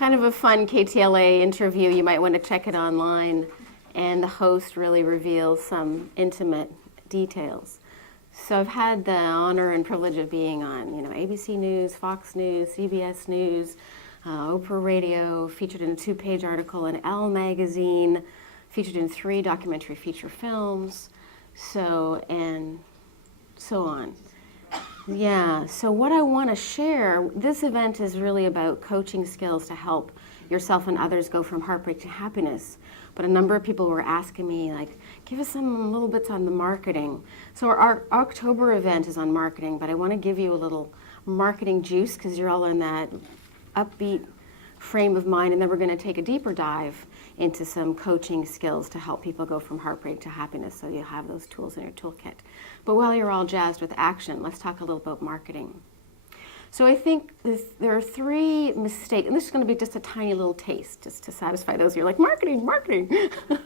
kind of a fun KTLA interview. You might want to check it online. And the host really reveals some intimate details. So I've had the honor and privilege of being on, ABC News, Fox News, CBS News, Oprah Radio, featured in a 2-page article in Elle magazine, featured in 3 documentary feature films, and so on. Yeah, so what I want to share, this event is really about coaching skills to help yourself and others go from heartbreak to happiness. But a number of people were asking me, give us some little bits on the marketing. So our October event is on marketing, but I want to give you a little marketing juice because you're all in that upbeat frame of mind, and then we're going to take a deeper dive into some coaching skills to help people go from heartbreak to happiness, so you have those tools in your toolkit. But while you're all jazzed with action, let's talk a little about marketing. So I think there are 3 mistakes, and this is going to be just a tiny little taste, just to satisfy those who are like, marketing.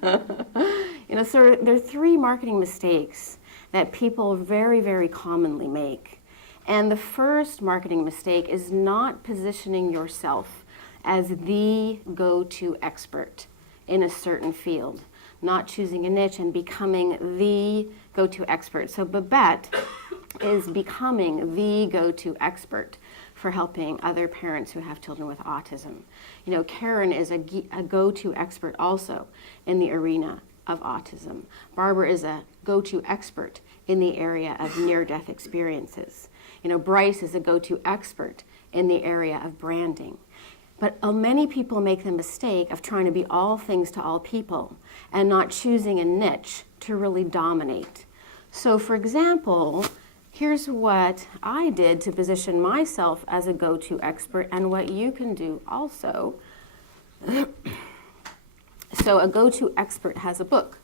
So there are 3 marketing mistakes that people very, very commonly make. And the first marketing mistake is not positioning yourself as the go-to expert in a certain field, not choosing a niche and becoming the go-to expert. So Babette is becoming the go-to expert for helping other parents who have children with autism. Karen is a go-to expert also in the arena of autism. Barbara is a go-to expert in the area of near-death experiences. Bryce is a go-to expert in the area of branding. But many people make the mistake of trying to be all things to all people and not choosing a niche to really dominate. So for example, here's what I did to position myself as a go-to expert and what you can do also. So a go-to expert has a book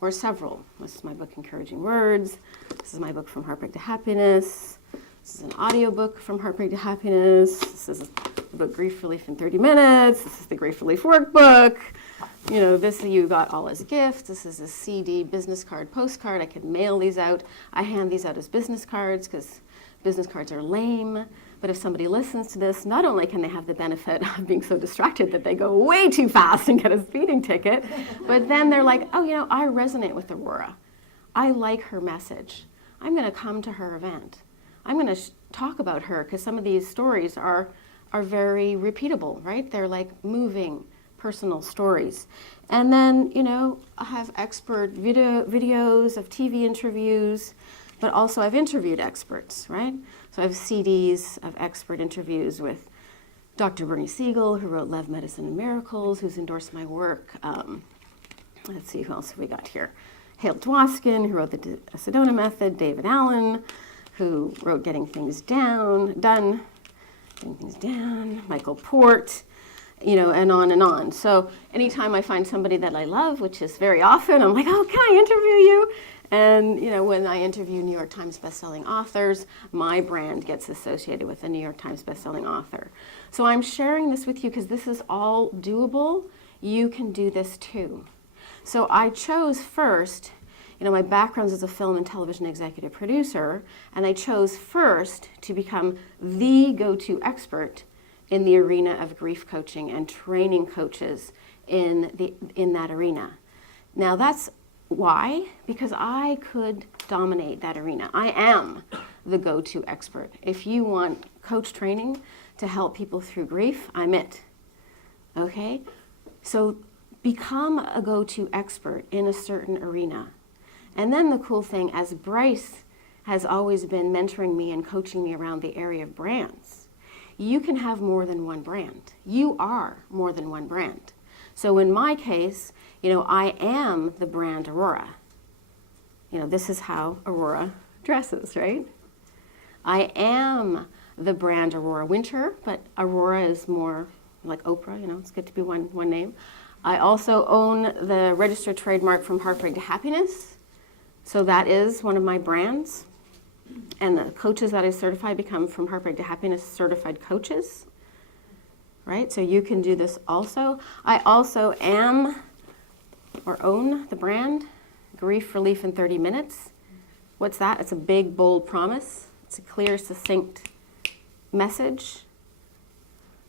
or several. This is my book, Encouraging Words. This is my book, From Heartbreak to Happiness. This is an audiobook, From Heartbreak to Happiness. This is the book, Grief Relief in 30 Minutes. This is the Grief Relief Workbook. This you got all as gifts. This is a CD, business card, postcard. I can mail these out. I hand these out as business cards because business cards are lame. But if somebody listens to this, not only can they have the benefit of being so distracted that they go way too fast and get a speeding ticket, but then they're like, oh, I resonate with Aurora. I like her message. I'm going to come to her event. I'm going to talk about her because some of these stories are very repeatable, right? They're like moving, personal stories. And then, I have expert videos of TV interviews, but also I've interviewed experts, right? So I have CDs of expert interviews with Dr. Bernie Siegel, who wrote Love, Medicine, and Miracles, who's endorsed my work. Let's see, who else have we got here? Hale Dwoskin, who wrote the Sedona Method, David Allen, who wrote Getting Things Done, Michael Port, and on and on. So anytime I find somebody that I love, which is very often, I'm like, oh, can I interview you? And, when I interview New York Times bestselling authors, my brand gets associated with a New York Times bestselling author. So I'm sharing this with you because this is all doable. You can do this too. So I chose first, my background as a film and television executive producer, and I chose first to become the go-to expert in the arena of grief coaching and training coaches in that arena. Now that's why? Because I could dominate that arena. I am the go-to expert. If you want coach training to help people through grief, I'm it. Okay? So become a go-to expert in a certain arena. And then the cool thing, as Bryce has always been mentoring me and coaching me around the area of brands, you can have more than one brand. You are more than one brand. So in my case, I am the brand Aurora. This is how Aurora dresses, right? I am the brand Aurora Winter, but Aurora is more like Oprah, it's good to be one name. I also own the registered trademark From Heartbreak to Happiness. So that is one of my brands. And the coaches that I certify become From Heartbreak to Happiness certified coaches. Right? So you can do this also. I also am or own the brand Grief Relief in 30 Minutes. What's that? It's a big, bold promise. It's a clear, succinct message.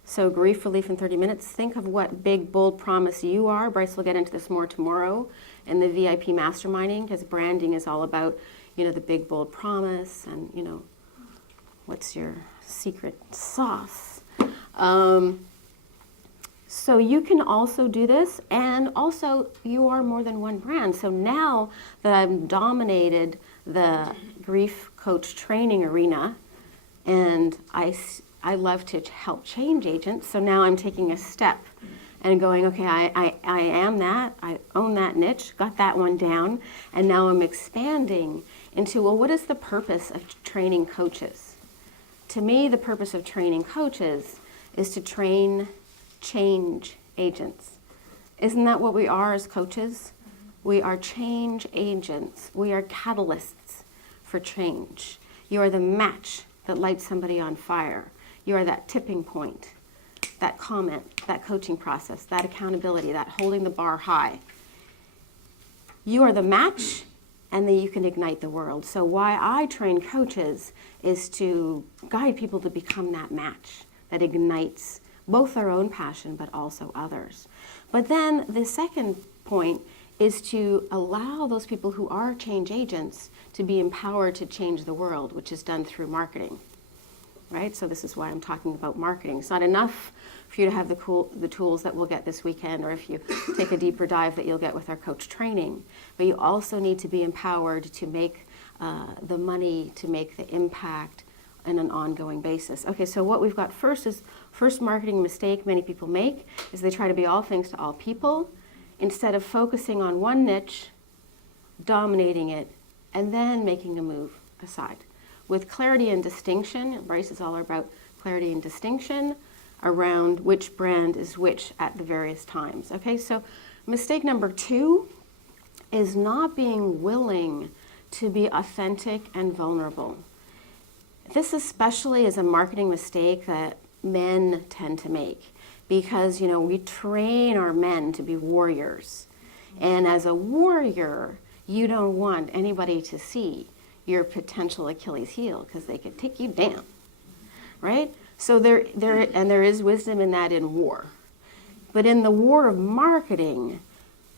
So grief relief in 30 minutes. Think of what big, bold promise you are. Bryce will get into this more tomorrow in the VIP masterminding, because branding is all about, the big, bold promise and, what's your secret sauce. So you can also do this, and also you are more than one brand. So now that I've dominated the grief coach training arena, and I love to help change agents, so now I'm taking a step and going, okay, I am that, I own that niche, got that one down, and now I'm expanding into, well, what is the purpose of training coaches? To me, the purpose of training coaches is to train change agents. Isn't that what we are as coaches? We are change agents. We are catalysts for change. You are the match that lights somebody on fire. You are that tipping point, that comment, that coaching process, that accountability, that holding the bar high. You are the match, and then you can ignite the world. So why I train coaches is to guide people to become that match that ignites both their own passion, but also others. But then the second point is to allow those people who are change agents to be empowered to change the world, which is done through marketing, right? So this is why I'm talking about marketing. It's not enough for you to have the tools that we'll get this weekend, or if you take a deeper dive that you'll get with our coach training, but you also need to be empowered to make the money, to make the impact on an ongoing basis. Okay, so what we've got first marketing mistake many people make is they try to be all things to all people instead of focusing on one niche, dominating it, and then making a move aside. With clarity and distinction, Bryce is all about clarity and distinction around which brand is which at the various times. Okay, so mistake number 2 is not being willing to be authentic and vulnerable. This especially is a marketing mistake that men tend to make because, we train our men to be warriors. And as a warrior, you don't want anybody to see your potential Achilles heel because they could take you down, right? So there is wisdom in that in war. But in the war of marketing,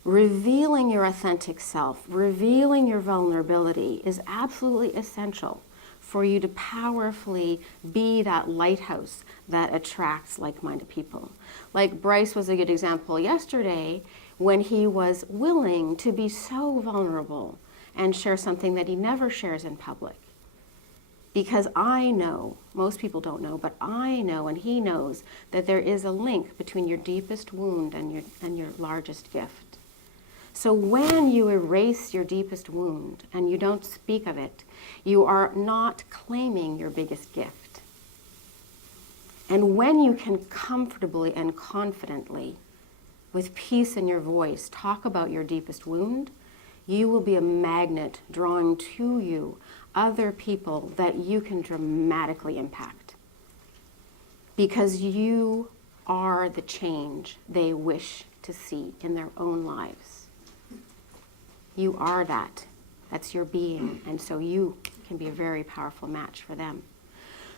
revealing your authentic self, revealing your vulnerability is absolutely essential for you to powerfully be that lighthouse that attracts like-minded people. Like Bryce was a good example yesterday when he was willing to be so vulnerable and share something that he never shares in public. Because I know, most people don't know, but I know and he knows that there is a link between your deepest wound and your largest gift. So when you erase your deepest wound and you don't speak of it, you are not claiming your biggest gift. And when you can comfortably and confidently, with peace in your voice, talk about your deepest wound, you will be a magnet drawing to you other people that you can dramatically impact. Because you are the change they wish to see in their own lives. You are that. That's your being. And so you can be a very powerful match for them.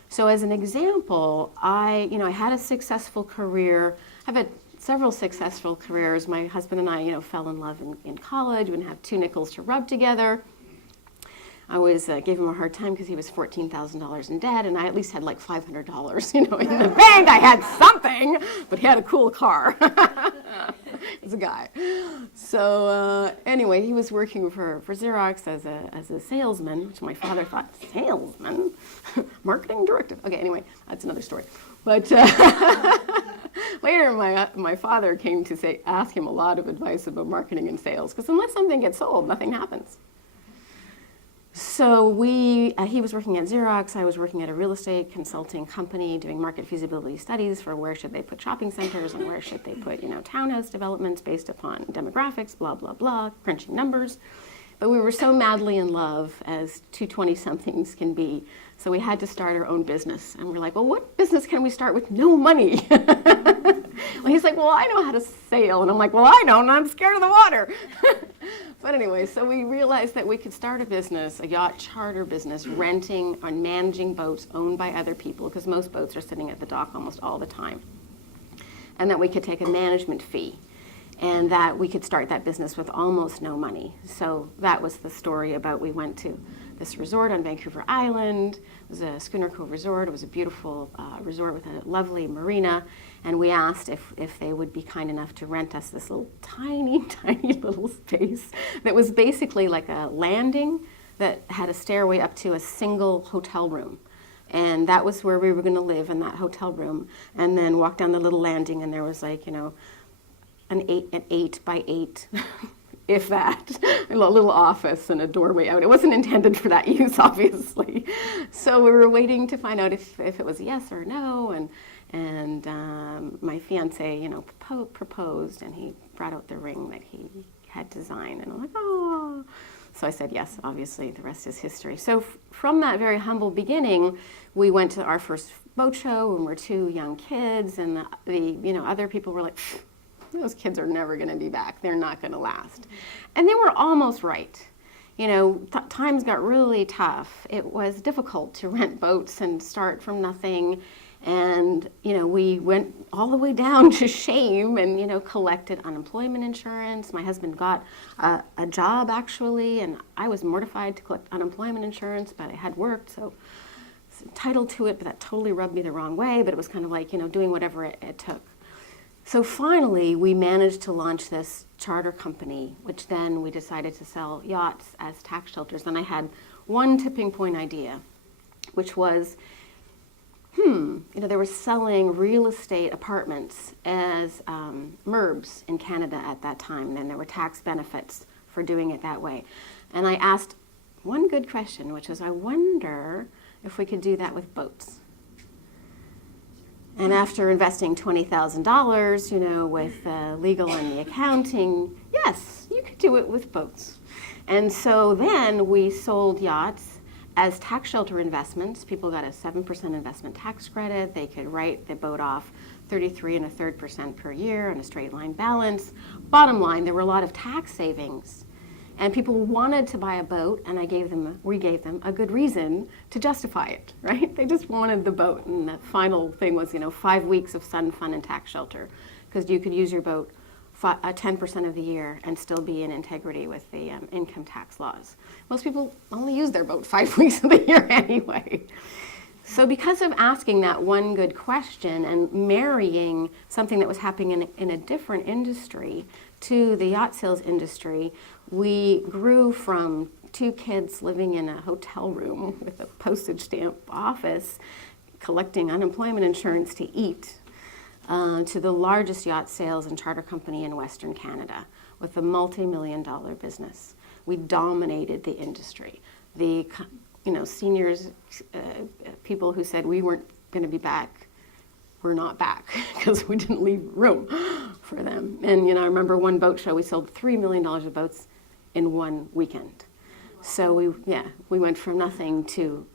So as an example, I had a successful career. I've had several successful careers. My husband and I, fell in love in college. We didn't have 2 nickels to rub together. I always gave him a hard time because he was $14,000 in debt, and I at least had like $500, in the bank. I had something, but he had a cool car. He's a guy. So anyway, he was working for Xerox as a salesman, which my father thought, salesman? Marketing director. Okay, anyway, that's another story. But later, my father came to ask him a lot of advice about marketing and sales, because unless something gets sold, nothing happens. So he was working at Xerox, I was working at a real estate consulting company doing market feasibility studies for where should they put shopping centers and where should they put, townhouse developments based upon demographics, blah, blah, blah, crunching numbers. But we were so madly in love, as two 20-somethings can be, so we had to start our own business. And we're like, well, what business can we start with no money? Well, he's like, well, I know how to sail. And I'm like, well, I don't, and I'm scared of the water. But anyway, so we realized that we could start a business, a yacht charter business, renting and managing boats owned by other people, because most boats are sitting at the dock almost all the time. and that we could take a management fee, and that we could start that business with almost no money. So that was the story about, we went to this resort on Vancouver Island. It was a Schooner Cove resort. It was a beautiful resort with a lovely marina, and we asked if they would be kind enough to rent us this little tiny, tiny little space that was basically like a landing that had a stairway up to a single hotel room. And that was where we were going to live, in that hotel room, and then walk down the little landing, and there was like, an 8 by 8, if that, a little office and a doorway out. It wasn't intended for that use, obviously. So we were waiting to find out if it was a yes or no, and my fiance, proposed, and he brought out the ring that he had designed, and I'm like, oh. So I said yes, obviously, the rest is history. So from that very humble beginning, we went to our first boat show when we were 2 young kids, and the other people were like, those kids are never going to be back. They're not going to last. And they were almost right. Times got really tough. It was difficult to rent boats and start from nothing. And, we went all the way down to shame and, collected unemployment insurance. My husband got a job, actually, and I was mortified to collect unemployment insurance, but I had worked, so I was entitled to it, but that totally rubbed me the wrong way. But it was kind of like, doing whatever it took. So finally, we managed to launch this charter company, which then we decided to sell yachts as tax shelters. And I had one tipping point idea, which was, they were selling real estate apartments as MERBs in Canada at that time, and there were tax benefits for doing it that way. And I asked one good question, which was, I wonder if we could do that with boats. And after investing $20,000, with legal and the accounting, yes, you could do it with boats. And so then we sold yachts as tax shelter investments. People got a 7% investment tax credit. They could write the boat off 33 1/3% per year on a straight line balance. Bottom line, there were a lot of tax savings. And people wanted to buy a boat, and we gave them a good reason to justify it, right? They just wanted the boat, and the final thing was, 5 weeks of sun, fun, and tax shelter, because you could use your boat 10% of the year and still be in integrity with the income tax laws. Most people only use their boat 5 weeks of the year anyway. So because of asking that one good question and marrying something that was happening in a different industry to the yacht sales industry, we grew from 2 kids living in a hotel room with a postage stamp office, collecting unemployment insurance to eat, to the largest yacht sales and charter company in Western Canada with a multi-million-dollar business. We dominated the industry. The seniors, people who said we weren't going to be back, were not back because we didn't leave room for them. And I remember one boat show, we sold $3 million of boats in one weekend. So we went from nothing to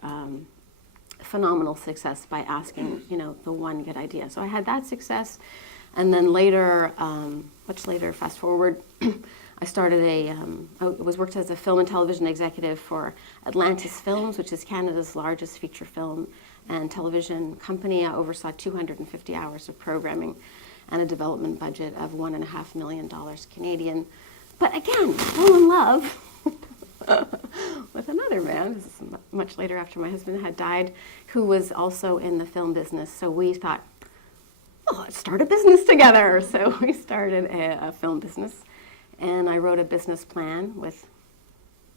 phenomenal success by asking, the one good idea. So I had that success, and then later, much later, fast forward, I started I worked as a film and television executive for Atlantis Films, which is Canada's largest feature film and television company. I oversaw 250 hours of programming and a development budget of $1.5 million Canadian. But again, fell in love with another man. This is much later, after my husband had died, who was also in the film business. So we thought, let's start a business together. So we started a film business, and I wrote a business plan with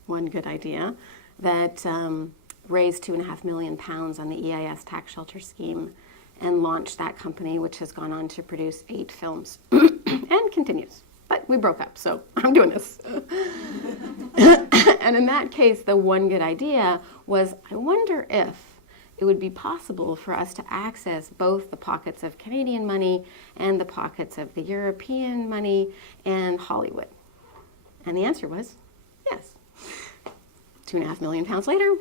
one good idea that raised £2.5 million on the EIS tax shelter scheme, and launched that company, which has gone on to produce 8 films and continues. But we broke up, so I'm doing this. And in that case, the one good idea was, I wonder if it would be possible for us to access both the pockets of Canadian money and the pockets of the European money and Hollywood. And the answer was yes. £2.5 million later,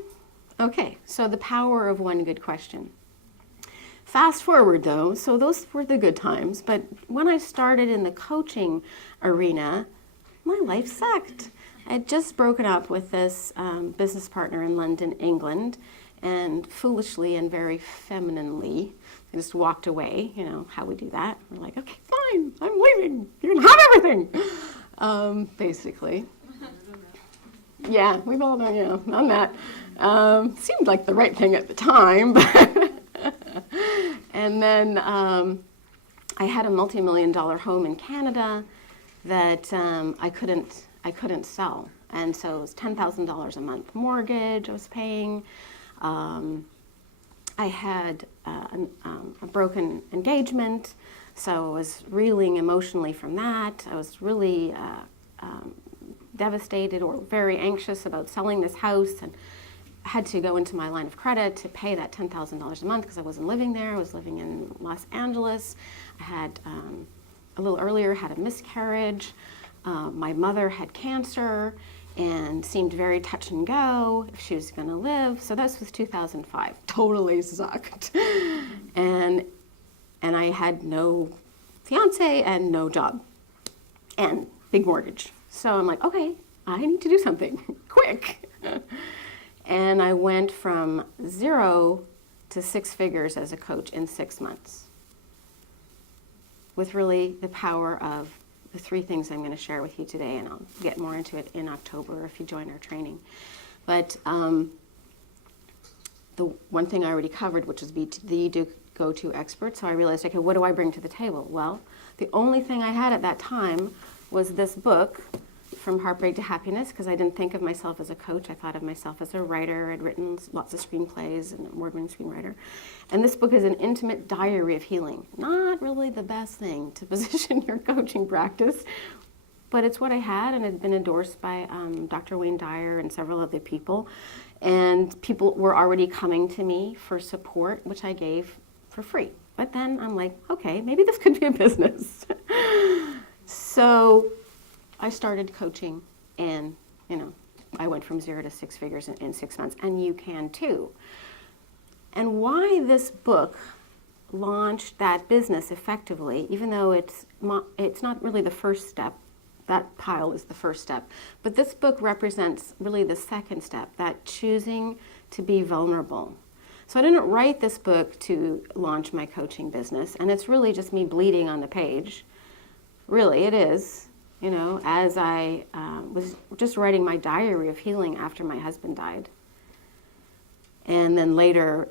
okay, so the power of one good question. Fast forward though, so those were the good times, but when I started in the coaching arena, my life sucked. I had just broken up with this business partner in London, England, And foolishly and very femininely, I just walked away, how we do that. We're like, okay, fine, I'm leaving. You can have everything, basically. Yeah, we've all done that. Seemed like the right thing at the time. And then I had a multi-million-dollar home in Canada that I couldn't sell. And so it was $10,000 a month mortgage I was paying. I had a broken engagement, so I was reeling emotionally from that. I was really devastated or very anxious about selling this house, and had to go into my line of credit to pay that $10,000 a month because I wasn't living there. I was living in Los Angeles. I had, a little earlier, had a miscarriage. My mother had cancer and seemed very touch and go if she was going to live. So this was 2005. Totally sucked. And I had no fiance and no job and big mortgage. So I'm like, okay, I need to do something quick. And I went from 0 to 6 figures as a coach in 6 months, with really the power of the 3 things I'm going to share with you today, and I'll get more into it in October if you join our training. But the one thing I already covered, which was be the go-to expert. So I realized, okay, what do I bring to the table? Well, the only thing I had at that time was this book, From Heartbreak to Happiness, because I didn't think of myself as a coach. I thought of myself as a writer. I'd written lots of screenplays and award-winning screenwriter. And this book is an intimate diary of healing. Not really the best thing to position your coaching practice, but it's what I had, and it had been endorsed by Dr. Wayne Dyer and several other people. And people were already coming to me for support, which I gave for free. But then I'm like, okay, maybe this could be a business. So I started coaching, and I went from 0 to 6 figures in 6 months, and you can too. And why this book launched that business effectively, even though it's not really the first step, that pile is the first step, but this book represents really the second step, that choosing to be vulnerable. So I didn't write this book to launch my coaching business, and it's really just me bleeding on the page. Really, it is. As I was just writing my diary of healing after my husband died. And then later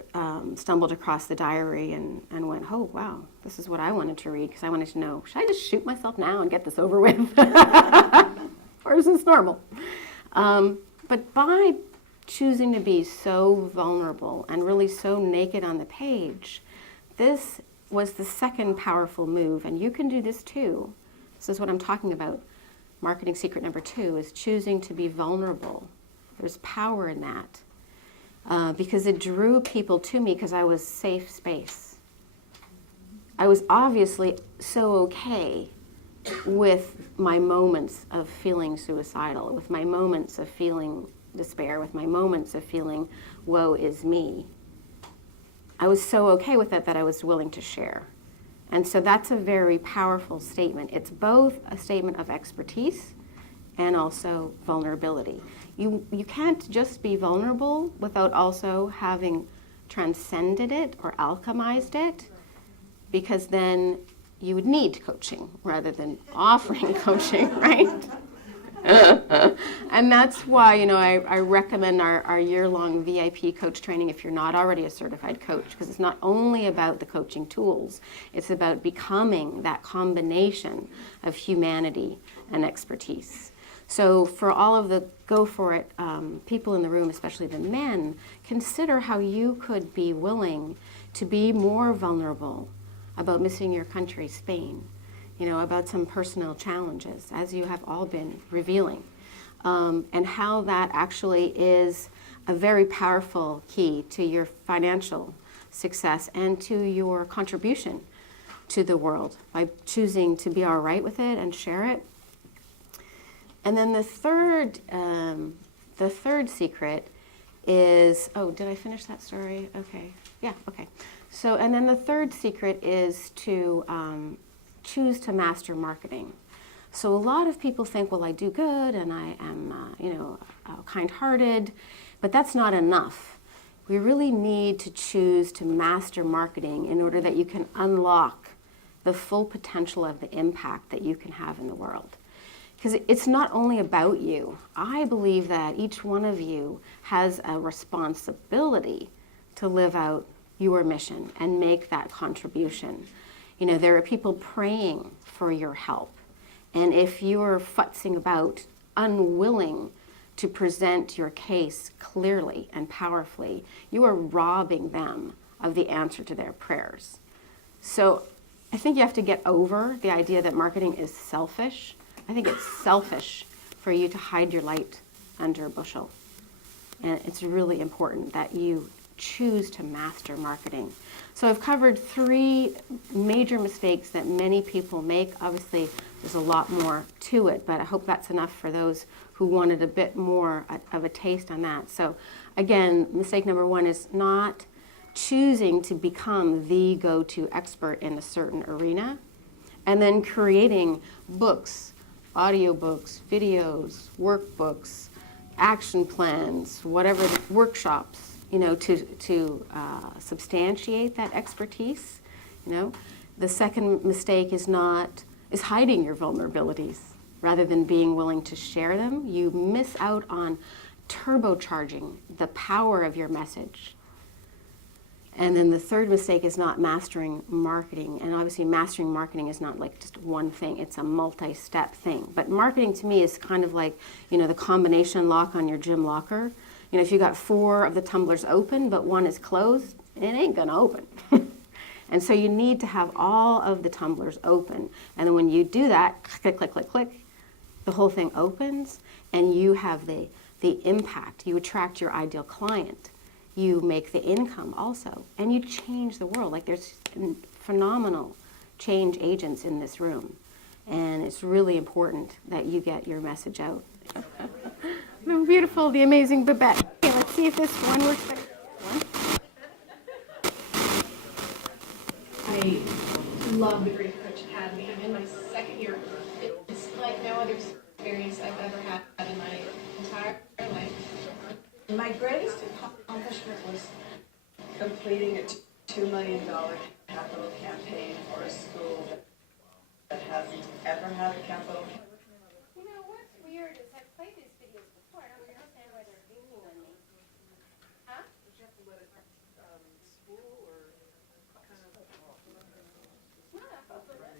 stumbled across the diary and went, oh, wow, this is what I wanted to read, because I wanted to know, should I just shoot myself now and get this over with? Or is this normal? But by choosing to be so vulnerable and really so naked on the page, this was the second powerful move, and you can do this too. This is what I'm talking about. Marketing secret number 2 is choosing to be vulnerable. There's power in that because it drew people to me because I was safe space. I was obviously so okay with my moments of feeling suicidal, with my moments of feeling despair, with my moments of feeling woe is me. I was so okay with that I was willing to share. And so that's a very powerful statement. It's both a statement of expertise and also vulnerability. You can't just be vulnerable without also having transcended it or alchemized it, because then you would need coaching rather than offering coaching, right? And that's why, I recommend our year-long VIP coach training if you're not already a certified coach, because it's not only about the coaching tools, it's about becoming that combination of humanity and expertise. So for all of the go for it people in the room, especially the men, consider how you could be willing to be more vulnerable about missing your country, Spain, about some personal challenges, as you have all been revealing, and how that actually is a very powerful key to your financial success and to your contribution to the world by choosing to be all right with it and share it. And then the third secret is, did I finish that story? Okay, yeah, okay. So, and then the third secret is to choose to master marketing. So a lot of people think, well, I do good and I am, kind-hearted, but that's not enough. we really need to choose to master marketing in order that you can unlock the full potential of the impact that you can have in the world. Because it's not only about you. I believe that each one of you has a responsibility to live out your mission and make that contribution. You know, there are people praying for your help. And if you're futzing about, unwilling to present your case clearly and powerfully, you are robbing them of the answer to their prayers. So I think you have to get over the idea that marketing is selfish. I think it's selfish for you to hide your light under a bushel. And it's really important that you choose to master marketing. So I've covered 3 major mistakes that many people make. Obviously, there's a lot more to it, but I hope that's enough for those who wanted a bit more of a taste on that. So again, mistake number 1 is not choosing to become the go-to expert in a certain arena, and then creating books, audiobooks, videos, workbooks, action plans, whatever, workshops, you know, to substantiate that expertise. You know, the second mistake is hiding your vulnerabilities rather than being willing to share them. You miss out on turbocharging the power of your message. And then the third mistake is not mastering marketing. And obviously mastering marketing is not like just one thing, it's a multi-step thing. But marketing to me is kind of like, you know, the combination lock on your gym locker. You know, if you got 4 of the tumblers open, but 1 is closed, it ain't gonna open. And so you need to have all of the tumblers open. And then when you do that, click, click, click, click, the whole thing opens and you have the impact. You attract your ideal client. You make the income also, and you change the world. Like, there's phenomenal change agents in this room, and it's really important that you get your message out. The beautiful, the amazing Babette. Okay, let's see if this one works better. I love the Grief Coach Academy. I'm in my 2nd year. It's like no other experience I've ever had in my entire life. My greatest accomplishment was completing a $2 million capital campaign for a school that hasn't ever had a capital campaign. You know, what's weird is I've played these videos before. I don't understand why they're beaming on me. Huh? Did you have to let it spool or kind of? No,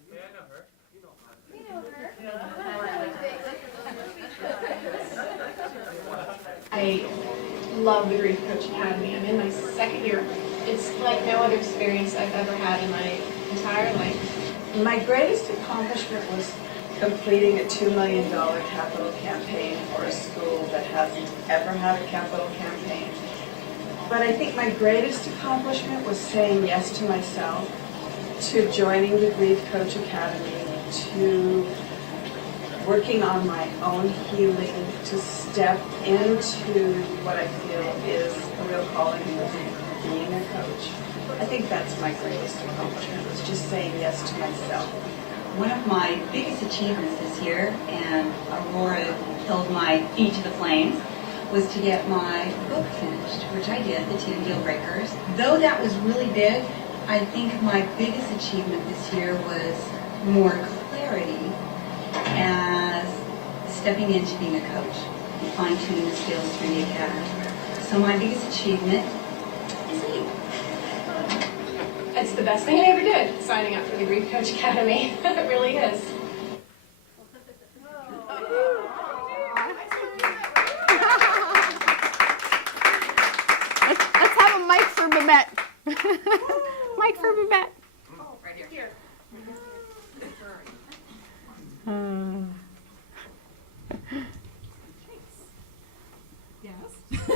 yeah, I know her. You know her. You know her. I love the Grief Coach Academy. I'm in my 2nd year. It's like no other experience I've ever had in my entire life. My greatest accomplishment was completing a $2 million capital campaign for a school that hasn't ever had a capital campaign. But I think my greatest accomplishment was saying yes to myself, to joining the Grief Coach Academy, to working on my own healing, to step into what I feel is a real calling of being a coach. I think that's my greatest accomplishment, was just saying yes to myself. One of my biggest achievements this year, and Aurora held my feet to the flames, was to get my book finished, which I did, The 10 Deal Breakers. Though that was really big, I think my biggest achievement this year was more clarity as stepping into being a coach and fine-tuning the skills through the academy. So my biggest achievement is you. It's the best thing I ever did, signing up for the Grief Coach Academy. It really is. Let's have a mic for Babette. Mic for Babette. Oh, right here. Yes.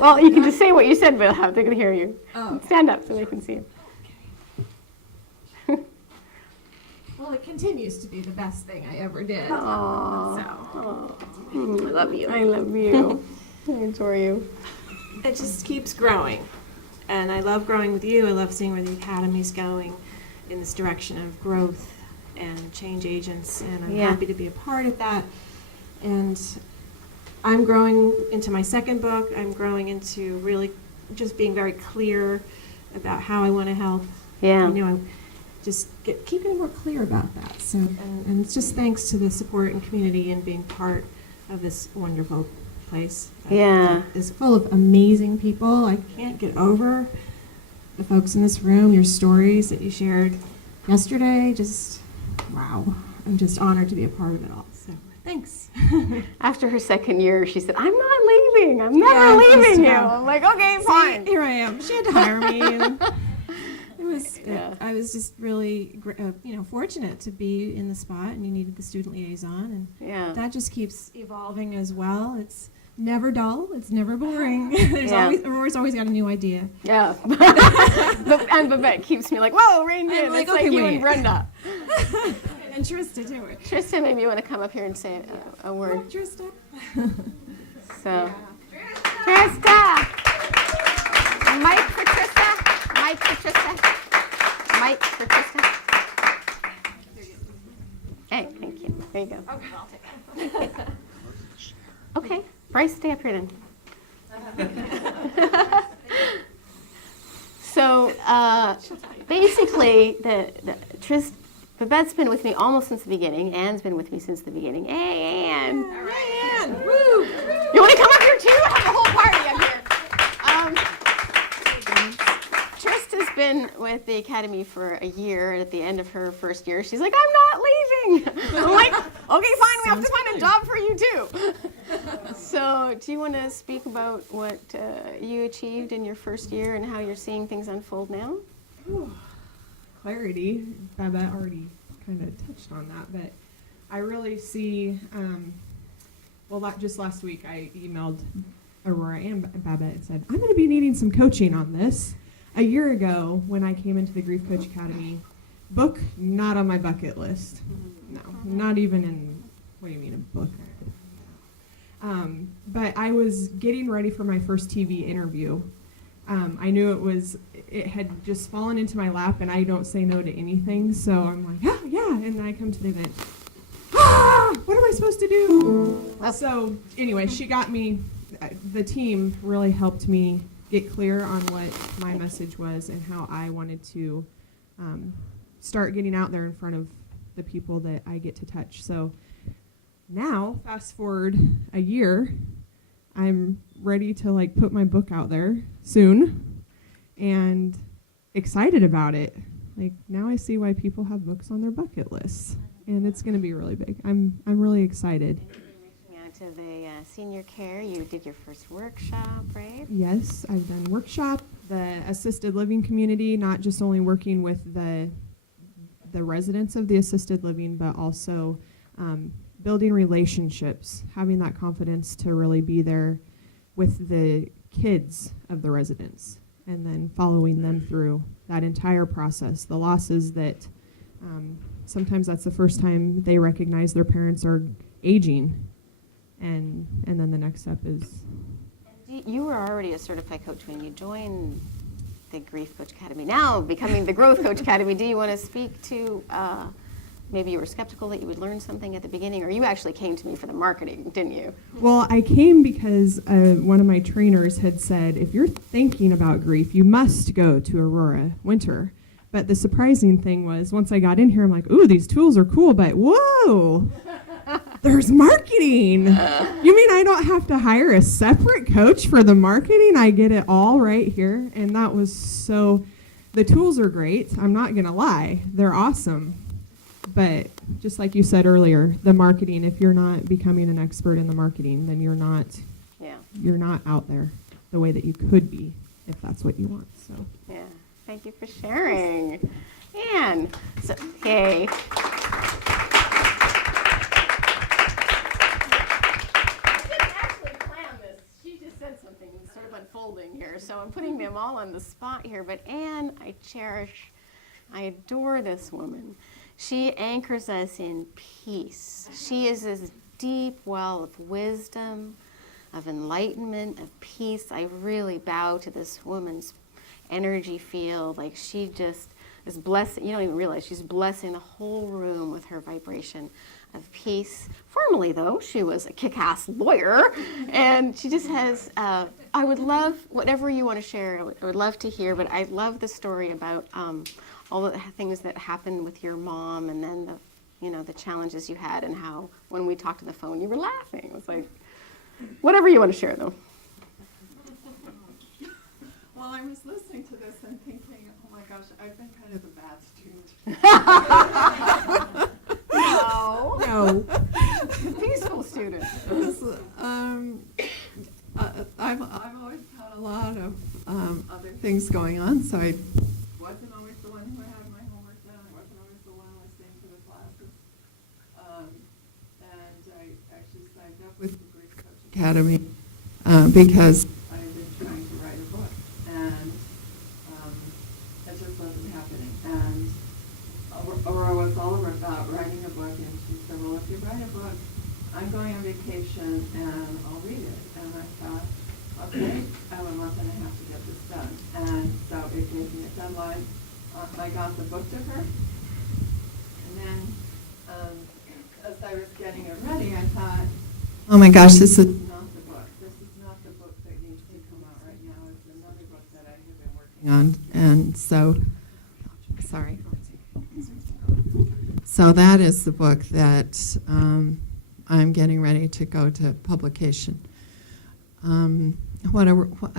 Well, you can just say what you said, but how they're going to hear you. Oh, okay. Stand up so they can see you. Well, it continues to be the best thing I ever did. Aww. So I love you. I love you. I adore you. it just keeps growing. And I love growing with you. I love seeing where the Academy's going in this direction of growth and change agents. And I'm Yeah. happy to be a part of that. And I'm growing into my second book. I'm growing into really just being very clear about how I want to help. Yeah. I just keep getting more clear about that. So, and it's just thanks to the support and community and being part of this wonderful place. Yeah. It's full of amazing people. I can't get over the folks in this room, your stories that you shared yesterday. Just, wow. I'm just honored to be a part of it all. So, thanks. After her second year, she said, "I'm not leaving. I'm never leaving you." I'm like, "Okay, fine." Here I am. She had to hire me. And it was. Yeah. I was just really, fortunate to be in the spot, and you needed the student liaison, and Yeah. that just keeps evolving as well. It's never dull. It's never boring. Yeah. Aurora's always got a new idea. Yeah. And Babette keeps me like, "Whoa, rein in." I'm like, It's like "Okay, you wait." and Brenda. And Trista too. Tristan, maybe you want to come up here and say a word. Trista. So, Trista! Mike for Trista! Mike for Trista! Mike for Trista! Hey, thank you. There you go. Okay, I'll take it. Okay, Bryce, stay up here then. So, basically, Babette's been with me almost since the beginning. Anne's been with me since the beginning. Hey, Anne! Anne, woo! You want to come up here too? Have a whole party up here. Trista's been with the Academy for a year, and at the end of her first year, she's like, "I'm not leaving." I'm like, "Okay, fine, we have to find a job for you too." So, do you want to speak about what you achieved in your first year and how you're seeing things unfold now? Clarity. Babette already kind of touched on that, but I really see, just last week I emailed Aurora and Babette and said, "I'm going to be needing some coaching on this." A year ago, when I came into the Grief Coach Academy, book not on my bucket list. No, not even in, what do you mean, a book? But I was getting ready for my first TV interview. I knew it had just fallen into my lap, and I don't say no to anything, so I'm like, yeah, and then I come to the event. What am I supposed to do? So anyway, she got me, the team really helped me get clear on what my message was and how I wanted to start getting out there in front of the people that I get to touch. So now, fast forward a year, I'm ready to put my book out there soon and excited about it. Now I see why people have books on their bucket lists, and it's going to be really big. I'm really excited. Reaching out to the senior care, you did your first workshop, right? Yes, I've done workshop, the assisted living community, not just only working with the residents of the assisted living, but also building relationships, having that confidence to really be there with the kids of the residents, and then following them through that entire process. The losses that sometimes that's the first time they recognize their parents are aging, and then the next step is. You were already a certified coach when you joined the Grief Coach Academy. Now, becoming the Growth Coach Academy, do you want to speak to maybe you were skeptical that you would learn something at the beginning, or you actually came to me for the marketing, didn't you? Well, I came because one of my trainers had said, if you're thinking about grief, you must go to Aurora Winter. But the surprising thing was, once I got in here, I'm like, ooh, these tools are cool, but whoa, there's marketing. You mean I don't have to hire a separate coach for the marketing? I get it all right here. And that was the tools are great. I'm not going to lie. They're awesome. But just like you said earlier, the marketing, if you're not becoming an expert in the marketing, then you're not out there the way that you could be if that's what you want. So Yeah. Thank you for sharing. Anne, so, hey. I didn't actually plan this. She just said something sort of unfolding here, so I'm putting them all on the spot here. But Anne, I adore this woman. She anchors us in peace. She is this deep well of wisdom, of enlightenment, of peace. I really bow to this woman's energy field. is blessing, you don't even realize, she's blessing the whole room with her vibration of peace. Formerly, though, she was a kick-ass lawyer, and she just has, I would love, whatever you want to share, I would love to hear, but I love the story about all the things that happened with your mom, and then the challenges you had, and how when we talked on the phone, you were laughing. It was like, whatever you want to share, though. Well, I was listening to this and thinking, oh my gosh, I've been kind of a bad student. No. Peaceful student. I've always had a lot of other things going on, so I wasn't always the one who had my homework done. I wasn't always the one listening to the classes. And I actually signed up with the Grief Coach Academy because I've been trying to write a book, and it just wasn't happening. And Aurora was all about writing a book, and she said, well, if you write a book, I'm going on vacation and I'll read it. And I thought, okay, I have a month and a half to get this done. And so it gave me a deadline. I got the book to her. And then as I was getting it ready, I thought, oh my gosh, this is not the book. This is not the book that needs to come out right now. It's another book that I have been working on. And so, sorry. So that is the book that I'm getting ready to go to publication. I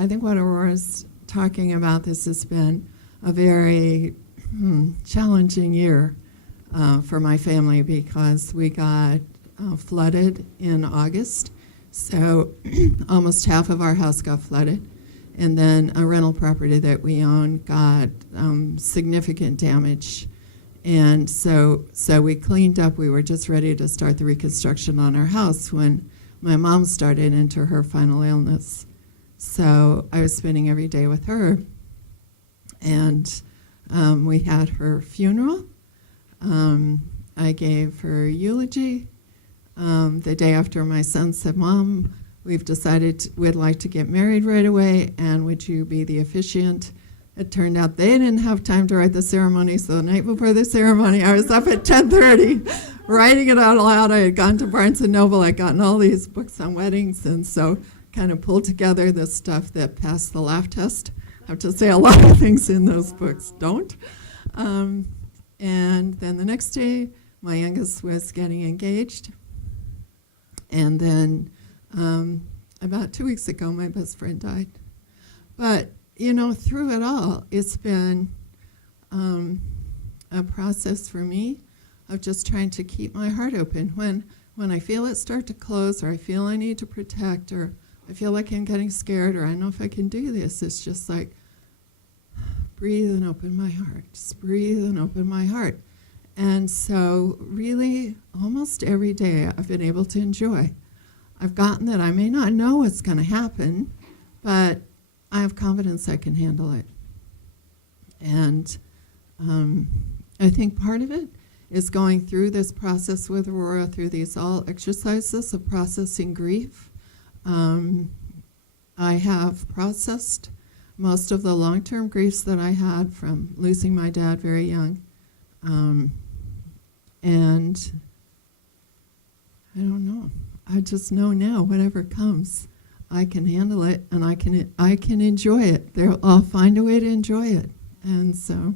think what Aurora's talking about, this has been a very challenging year for my family because we got flooded in August. So almost half of our house got flooded. And then a rental property that we own got significant damage. And so we cleaned up. We were just ready to start the reconstruction on our house when my mom started into her final illness. So I was spending every day with her. And we had her funeral. I gave her eulogy. The day after, my son said, Mom, we've decided we'd like to get married right away, and would you be the officiant? It turned out they didn't have time to write the ceremony, so the night before the ceremony, I was up at 10:30 writing it out loud. I had gone to Barnes & Noble. I'd gotten all these books on weddings, and so kind of pulled together the stuff that passed the laugh test. I have to say a lot of things in those books don't. And then the next day, my youngest was getting engaged. And then about 2 weeks ago, my best friend died. But through it all, it's been a process for me of just trying to keep my heart open. When I feel it start to close, or I feel I need to protect, or I feel like I'm getting scared, or I don't know if I can do this, it's just like, breathe and open my heart. Just breathe and open my heart. And so really, almost every day, I've been able to enjoy. I've gotten that I may not know what's going to happen, but I have confidence I can handle it. And I think part of it is going through this process with Aurora, through these all exercises of processing grief. I have processed most of the long-term griefs that I had from losing my dad very young. And I don't know. I just know now, whatever comes, I can handle it, and I can enjoy it. I'll find a way to enjoy it. And so,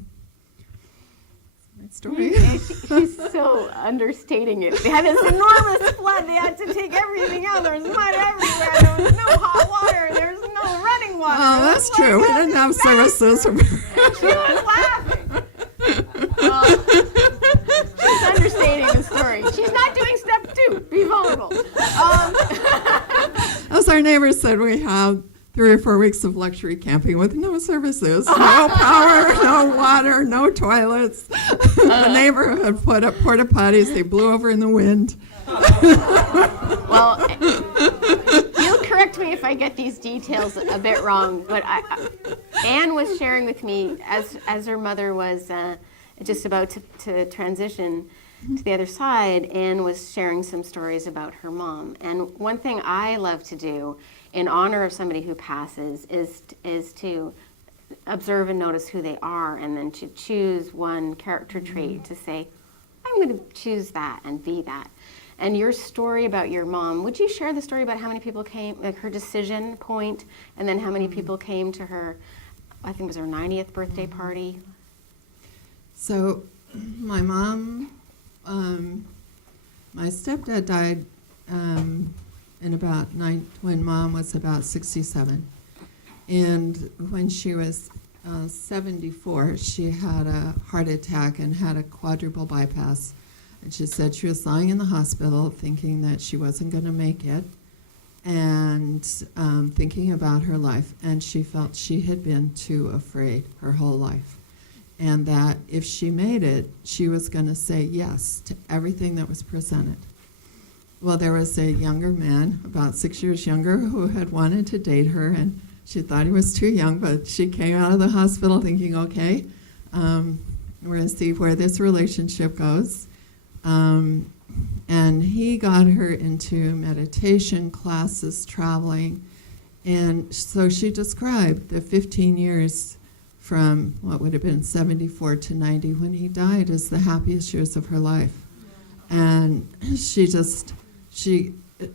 that's my story. She's so understating it. They had this enormous flood. They had to take everything out. There was mud everywhere. There was no hot water. There was no running water. Oh, that's true. We didn't have services. She was laughing. She's understating the story. She's not doing step 2. Be vulnerable. As our neighbors said, we have 3 or 4 weeks of luxury camping with no services, no power, no water, no toilets. The neighborhood put up porta potties. They blew over in the wind. Well, you'll correct me if I get these details a bit wrong, but Anne was sharing with me, as her mother was just about to transition to the other side, Anne was sharing some stories about her mom. And one thing I love to do in honor of somebody who passes is to observe and notice who they are, and then to choose one character trait to say, I'm going to choose that and be that. And your story about your mom, would you share the story about how many people came, like her decision point, and then how many people came to her, I think it was her 90th birthday party? So my mom, my stepdad died when Mom was about 67. And when she was 74, she had a heart attack and had a quadruple bypass. And she said she was lying in the hospital thinking that she wasn't going to make it and thinking about her life. And she felt she had been too afraid her whole life. And that if she made it, she was going to say yes to everything that was presented. Well, there was a younger man, about 6 years younger, who had wanted to date her, and she thought he was too young, but she came out of the hospital thinking, okay, we're going to see where this relationship goes. And he got her into meditation classes, traveling, and so she described the 15 years from what would have been 74 to 90 when he died as the happiest years of her life. And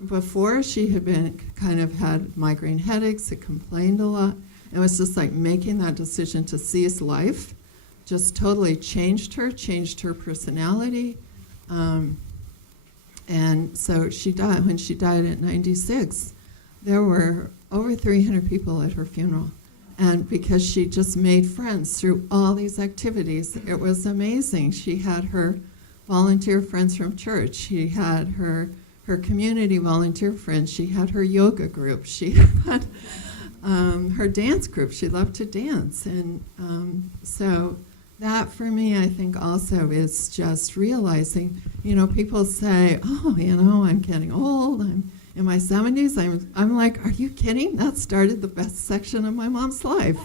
before she had been kind of had migraine headaches, had complained a lot. It was just like making that decision to seize life just totally changed her personality. And so she died. When she died at 96, there were over 300 people at her funeral. And because she just made friends through all these activities, it was amazing. She had her volunteer friends from church. She had her community volunteer friends. She had her yoga group. She had her dance group. She loved to dance. And so that, for me, I think also is just realizing, people say, oh, I'm getting old. I'm in my 70s. I'm like, are you kidding? That started the best section of my mom's life.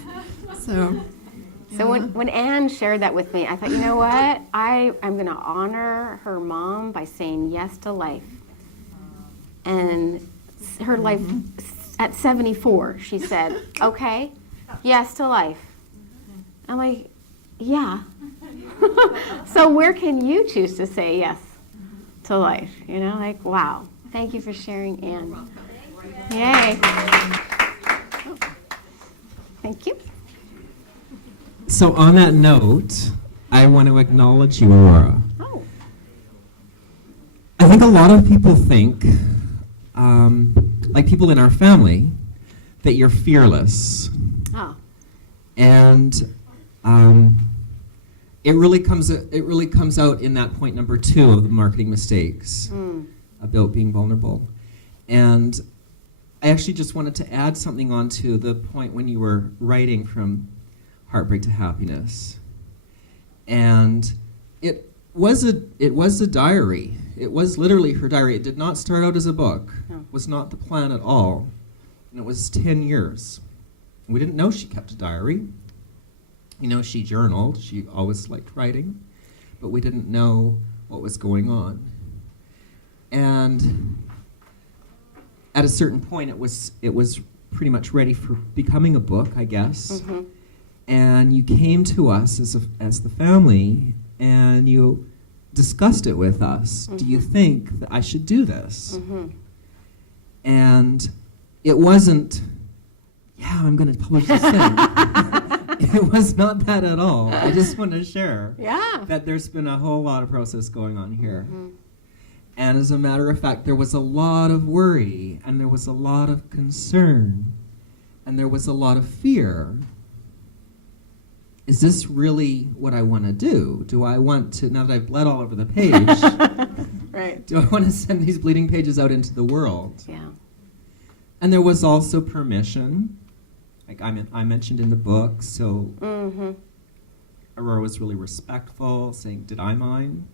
So when Anne shared that with me, I thought, you know what? I'm going to honor her mom by saying yes to life. And her life, at 74, she said, okay, yes to life. I'm like, yeah. So where can you choose to say yes to life? Wow. Thank you for sharing, Anne. Yay. Oh. Thank you. So on that note, I want to acknowledge you, Aurora. Oh. I think a lot of people think, like people in our family, that you're fearless. Oh. And it really comes out in that point number 2 of the marketing mistakes about being vulnerable. And I actually just wanted to add something onto the point when you were writing from heartbreak to happiness. And it was a diary. It was literally her diary. It did not start out as a book. No. It was not the plan at all. And it was 10 years. We didn't know she kept a diary. She journaled. She always liked writing. But we didn't know what was going on. And at a certain point, it was pretty much ready for becoming a book, I guess. Mm-hmm. And you came to us as the family, and you discussed it with us. Mm-hmm. Do you think that I should do this? Mm-hmm. And it wasn't, yeah, I'm going to publish this thing. It was not that at all. I just want to share that there's been a whole lot of process going on here. Mm-hmm. And as a matter of fact, there was a lot of worry, and there was a lot of concern, and there was a lot of fear. Is this really what I want to do? Do I want to, now that I've bled all over the page, Right. do I want to send these bleeding pages out into the world? Yeah. And there was also permission. Like I mentioned in the book, so Aurora was really respectful, saying, did I mind?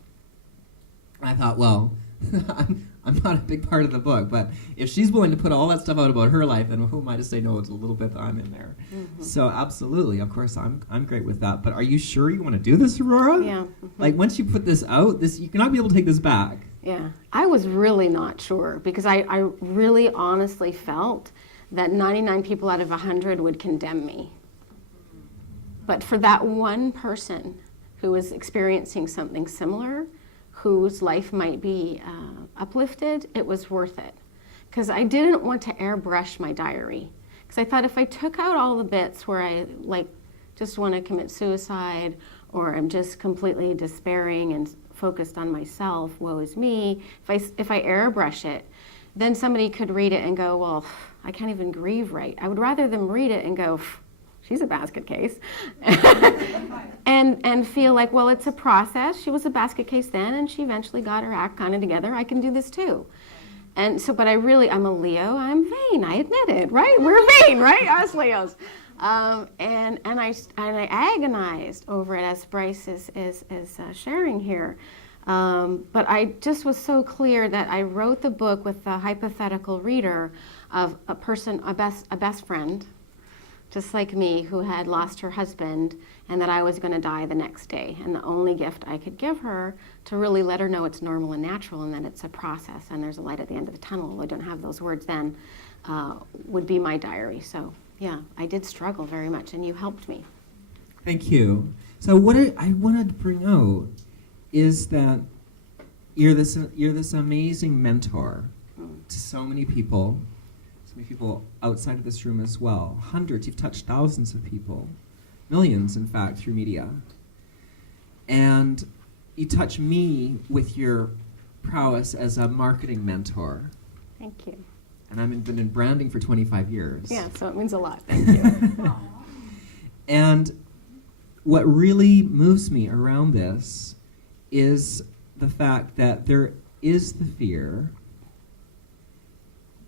I thought, well, I'm not a big part of the book, but if she's willing to put all that stuff out about her life, then who am I to say no? It's a little bit that I'm in there. Mm-hmm. So absolutely, of course, I'm great with that. But are you sure you want to do this, Aurora? Yeah. Mm-hmm. Like once you put this out, you're not be able to take this back. Yeah. I was really not sure because I really honestly felt that 99 people out of 100 would condemn me. But for that one person who is experiencing something similar, whose life might be uplifted, it was worth it. Because I didn't want to airbrush my diary. Because I thought if I took out all the bits where I just want to commit suicide, or I'm just completely despairing and focused on myself, woe is me, if I airbrush it, then somebody could read it and go, well, I can't even grieve right. I would rather them read it and go, she's a basket case, and feel like, well, it's a process. She was a basket case then, and she eventually got her act kind of together. I can do this too. And so, but I'm a Leo. I'm vain. I admit it, right? We're vain, right? Us Leos. And I agonized over it, as Bryce is sharing here. But I just was so clear that I wrote the book with the hypothetical reader of a person, a best friend, just like me, who had lost her husband, and that I was going to die the next day. And the only gift I could give her to really let her know it's normal and natural, and that it's a process, and there's a light at the end of the tunnel. I don't have those words then, would be my diary. So yeah, I did struggle very much, and you helped me. Thank you. So what I wanted to bring out is that you're this amazing mentor to so many people outside of this room as well. Hundreds, you've touched thousands of people, millions, in fact, through media. And you touch me with your prowess as a marketing mentor. Thank you. And I've been in branding for 25 years. Yeah, so it means a lot. Thank you. And what really moves me around this is the fact that there is the fear,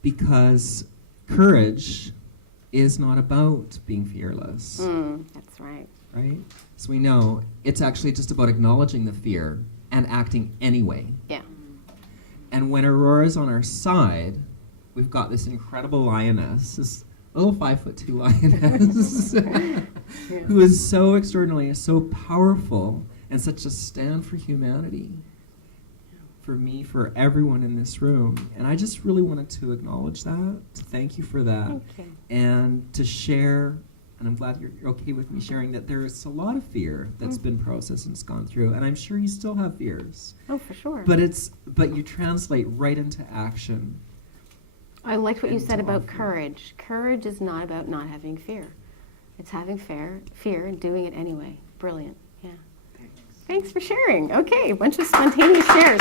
because courage is not about being fearless. That's right. Right? So we know it's actually just about acknowledging the fear and acting anyway. Yeah. And when Aurora's on our side, we've got this incredible lioness, this little 5'2" lioness, who is so extraordinary, so powerful, and such a stand for humanity. For me, for everyone in this room. And I just really wanted to acknowledge that, to thank you for that, Thank you. and to share, and I'm glad you're okay with me sharing that there is a lot of fear that's been processed and it's gone through, and I'm sure you still have fears. Oh, for sure. But you translate right into action. I liked what you and said to about offer. courage. Courage is not about not having fear. It's having fear and doing it anyway. Brilliant. Yeah. Thanks for sharing. Okay, a bunch of spontaneous shares.